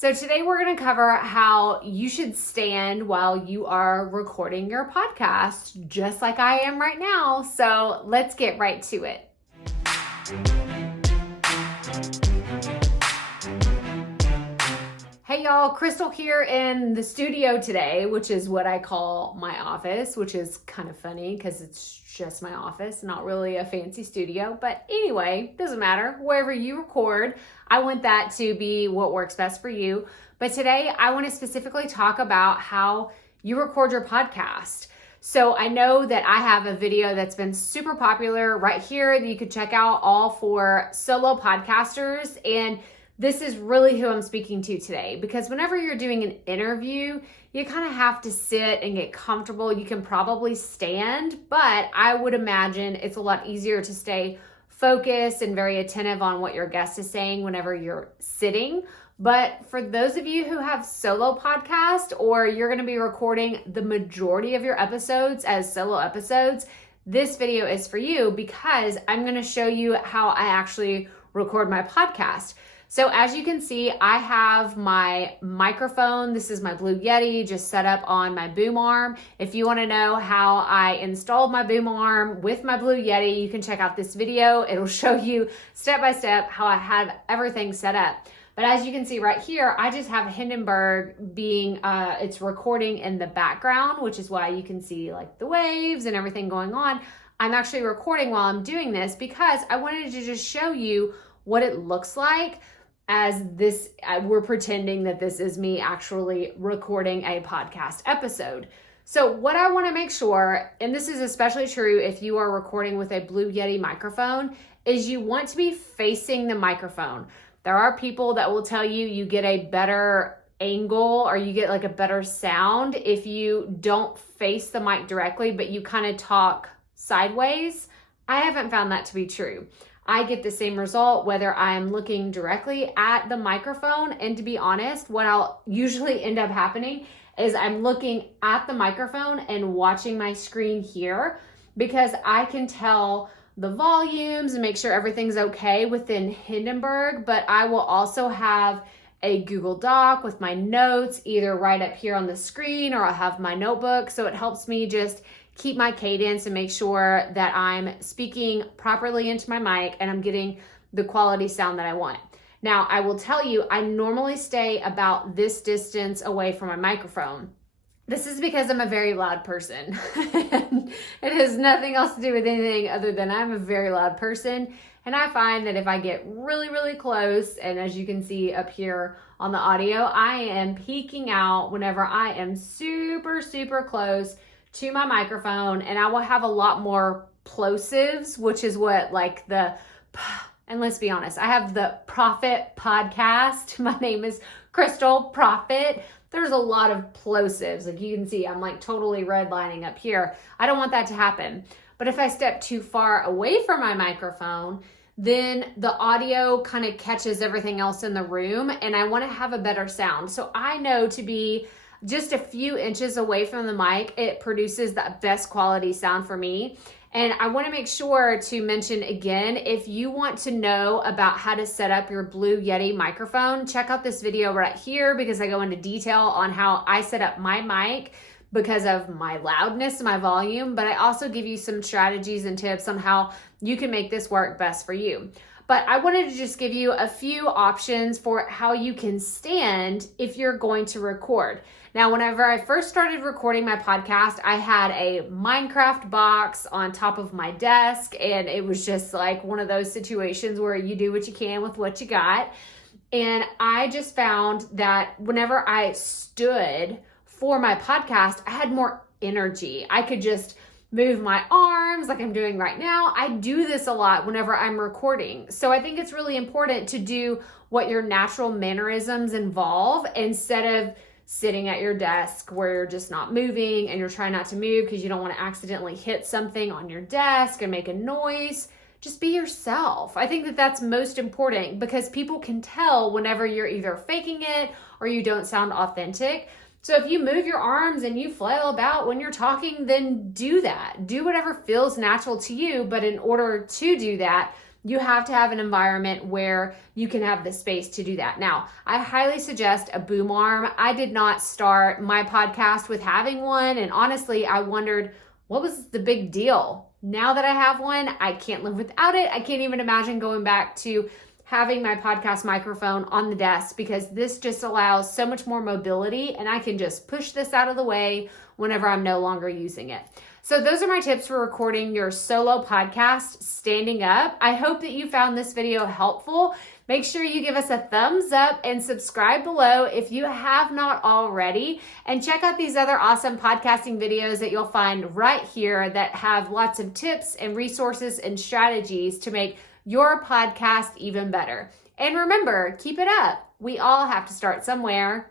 So today we're going to cover how you should stand while you are recording your podcast, just like I am right now. So let's get right to it. Hey y'all, Krystal here in the studio today, which is what I call my office, which is kind of funny because it's just my office, not really a fancy studio. But anyway, doesn't matter. Wherever you record, I want that to be what works best for you. But today I want to specifically talk about how you record your podcast. So I know that I have a video that's been super popular right here that you could check out, all for solo podcasters. And this is really who I'm speaking to today, because whenever you're doing an interview, you kind of have to sit and get comfortable. You can probably stand, but I would imagine it's a lot easier to stay focused and very attentive on what your guest is saying whenever you're sitting. But for those of you who have solo podcast, or you're going to be recording the majority of your episodes as solo episodes, this video is for you, because I'm going to show you how I actually record my podcast. So as you can see, I have my microphone. This is my Blue Yeti, just set up on my boom arm. If you want to know how I installed my boom arm with my Blue Yeti, you can check out this video. It'll show you step by step how I have everything set up. But as you can see right here, I just have Hindenburg being, it's recording in the background, which is why you can see like the waves and everything going on. I'm actually recording while I'm doing this because I wanted to just show you what it looks like as this, we're pretending that this is me actually recording a podcast episode. So what I want to make sure, and this is especially true if you are recording with a Blue Yeti microphone, is you want to be facing the microphone. There are people that will tell you you get a better angle or you get like a better sound if you don't face the mic directly, but you kind of talk sideways. I haven't found that to be true. I get the same result whether I'm looking directly at the microphone. And to be honest, what I'll usually end up happening is I'm looking at the microphone and watching my screen here, because I can tell the volumes and make sure everything's okay within Hindenburg. But I will also have a Google Doc with my notes either right up here on the screen, or I'll have my notebook. So it helps me just keep my cadence and make sure that I'm speaking properly into my mic and I'm getting the quality sound that I want. Now, I will tell you, I normally stay about this distance away from my microphone. This is because I'm a very loud person. It has nothing else to do with anything other than I'm a very loud person. And I find that if I get really, really close, and as you can see up here on the audio, I am peeking out whenever I am super, super close to my microphone, and I will have a lot more plosives, which is what like and let's be honest, I have the Proffitt podcast. My name is Krystal Proffitt. There's a lot of plosives. Like you can see, I'm like totally redlining up here. I don't want that to happen. But if I step too far away from my microphone, then the audio kind of catches everything else in the room, and I want to have a better sound. So I know to be just a few inches away from the mic, it produces the best quality sound for me. And I want to make sure to mention again, if you want to know about how to set up your Blue Yeti microphone, check out this video right here, because I go into detail on how I set up my mic because of my loudness and my volume. But I also give you some strategies and tips on how you can make this work best for you. But I wanted to just give you a few options for how you can stand if you're going to record. Now, whenever I first started recording my podcast, I had a Minecraft box on top of my desk, and it was just like one of those situations where you do what you can with what you got. And I just found that whenever I stood for my podcast, I had more energy. I could just move my arms like I'm doing right now. I do this a lot whenever I'm recording. So I think it's really important to do what your natural mannerisms involve, instead of sitting at your desk where you're just not moving and you're trying not to move because you don't want to accidentally hit something on your desk and make a noise. Just be yourself. I think that that's most important, because people can tell whenever you're either faking it or you don't sound authentic. So if you move your arms and you flail about when you're talking, then do that. Do whatever feels natural to you. But in order to do that, you have to have an environment where you can have the space to do that. Now, I highly suggest a boom arm. I did not start my podcast with having one, and honestly, I wondered, what was the big deal? Now that I have one, I can't live without it. I can't even imagine going back to having my podcast microphone on the desk, because this just allows so much more mobility, and I can just push this out of the way whenever I'm no longer using it. So those are my tips for recording your solo podcast standing up. I hope that you found this video helpful. Make sure you give us a thumbs up and subscribe below if you have not already. And check out these other awesome podcasting videos that you'll find right here that have lots of tips and resources and strategies to make your podcast even better. And remember, keep it up. We all have to start somewhere.